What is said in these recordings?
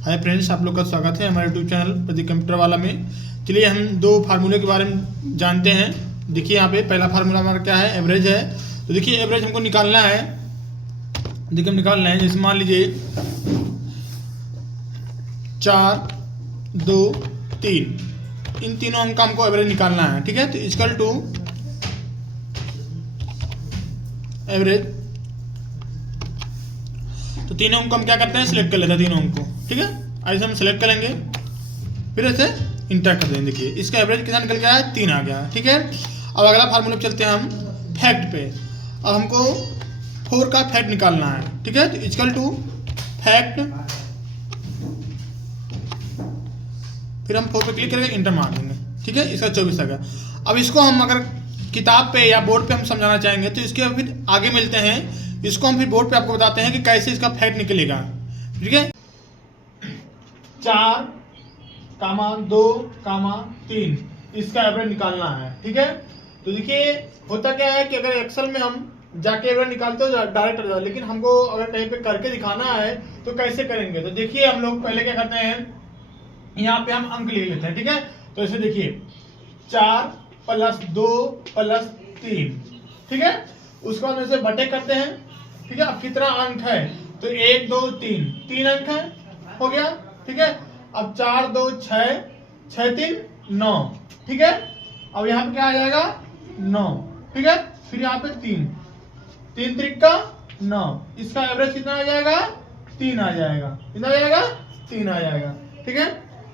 Hi friends, आप लोग का स्वागत है हमारे यूट्यूब चैनल प्रदीप कंप्यूटर वाला में। चलिए हम दो फार्मूले के बारे में जानते हैं। देखिए यहाँ पे पहला फार्मूला हमारा क्या है, एवरेज है। तो देखिए एवरेज हमको निकालना है। देखिए हम निकाल रहे हैं, जैसे मान लीजिए 4, 2, 3, इन तीनों अंक का हमको एवरेज निकालना है। ठीक है, तो इक्वल टू एवरेज। तो तीनों अंक को हम क्या करते हैं, सिलेक्ट कर लेते हैं तीनों अंक को। ठीक है, ऐसे हम सिलेक्ट करेंगे, फिर ऐसे इंटर कर देंगे। देखिए इसका एवरेज कितना निकल गया है, 3 आ गया। ठीक है, अब अगला फार्मूला पे चलते हैं हम फैक्ट पे। अब हमको 4 का फैक्ट निकालना है। ठीक है, तो इक्वल टू फैक्ट, फिर हम 4 पे क्लिक करके इंटर मार देंगे। ठीक है, इसका 24 आ गया। अब इसको हम अगर किताब पे या बोर्ड पे हम समझाना चाहेंगे तो इसके फिर आगे मिलते हैं। इसको हम फिर बोर्ड पे आपको बताते हैं कि कैसे इसका फैक्ट निकलेगा। ठीक है, 4, 2, 3 इसका एवरेज निकालना है। ठीक है, तो देखिए होता क्या है कि अगर एक्सेल में हम जाके एवरेज निकालते हो डायरेक्ट, लेकिन हमको अगर कहीं पे करके दिखाना है तो कैसे करेंगे। तो देखिए हम लोग पहले क्या करते हैं, यहाँ पे हम अंक लिख लेते हैं। ठीक है, तो ऐसे देखिए 4 + 2 + 3। ठीक है, उसके बाद ऐसे बटे करते हैं। ठीक है, अब कितना अंक है, तो 1, 2, 3 अंक है, हो गया। ठीक है, अब 4, 2, 6, 6, 3, 9। ठीक है, अब यहाँ पे क्या आ जाएगा, 9। ठीक है, फिर यहाँ पे 3, 3 त्रिका 9। इसका एवरेज कितना आ जाएगा, 3 आ जाएगा। कितना आ जाएगा, 3 आ जाएगा। ठीक है,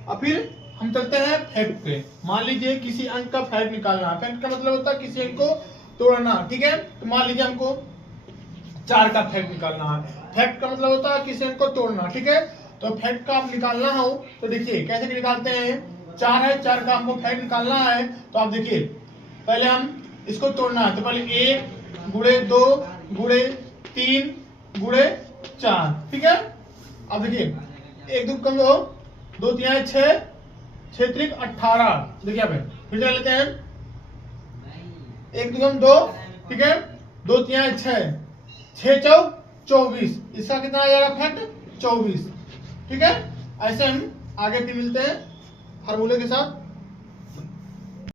अब फिर हम चलते हैं फैक्ट पे। मान लीजिए किसी अंक का फैक्ट निकालना है। फैक्ट का मतलब होता है किसी अंक को तोड़ना। ठीक है, तो मान लीजिए हमको 4 का फैक्ट निकालना है। फैक्ट का मतलब होता है किसी अंक को तोड़ना। ठीक है, तो फैक्ट का आप निकालना हो तो देखिए कैसे निकालते हैं। 4 है, 4 का हमको फैक्ट निकालना है। तो आप देखिए पहले हम इसको तोड़ना है, तो पहले 1 गुणे 2 गुणे 3 गुणे 4। ठीक है, अब देखिए 1 2 कम 2, 2 3 6, 6 त्रिक 18। देखिए यहाँ पे फिर चल लेते हैं, 1 2 कम 2। ठीक है, 2 3 6, 6 चौक 24। इसका कितना आ जाएगा फैक्ट, 24। ठीक है, ऐसे हम आगे फिर मिलते हैं फार्मूले के साथ।